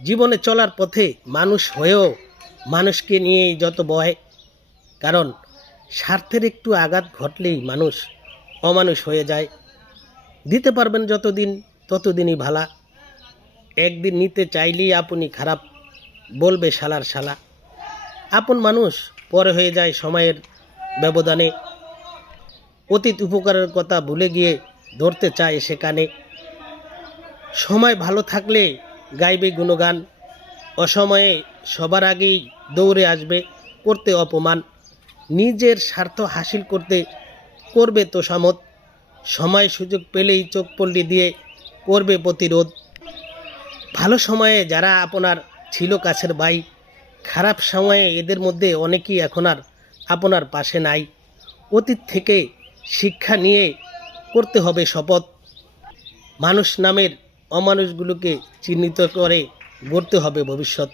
জীবনে চলার পথে মানুষ হয়েও মানুষকে নিয়েই যত বয়। কারণ স্বার্থের একটু আঘাত ঘটলেই মানুষ অমানুষ হয়ে যায়। দিতে পারবেন যতদিন ততদিনই ভালা। একদিন নিতে চাইলেই আপনি খারাপ বলবে শালার শালা। আপন মানুষ পরে হয়ে যায় সময়ের ব্যবধানে। অতীত উপকারের কথা ভুলে গিয়ে ধরতে চায় সেখানে। সময় ভালো থাকলে গাইবে গুণগান, অসময়ে সবার আগেই দৌড়ে আসবে করতে অপমান। নিজের স্বার্থ হাসিল করতে করবে তোষামত। সময় সুযোগ পেলেই চোখ পল্লী দিয়ে করবে প্রতিরোধ। ভালো সময়ে যারা আপনার ছিল কাছের ভাই, খারাপ সময়ে এদের মধ্যে অনেকেই এখন আর আপনার পাশে নাই। অতীত থেকে শিক্ষা নিয়ে করতে হবে শপথ। মানুষ নামের অমানুষগুলোকে চিহ্নিত করে গড়তে হবে ভবিষ্যৎ।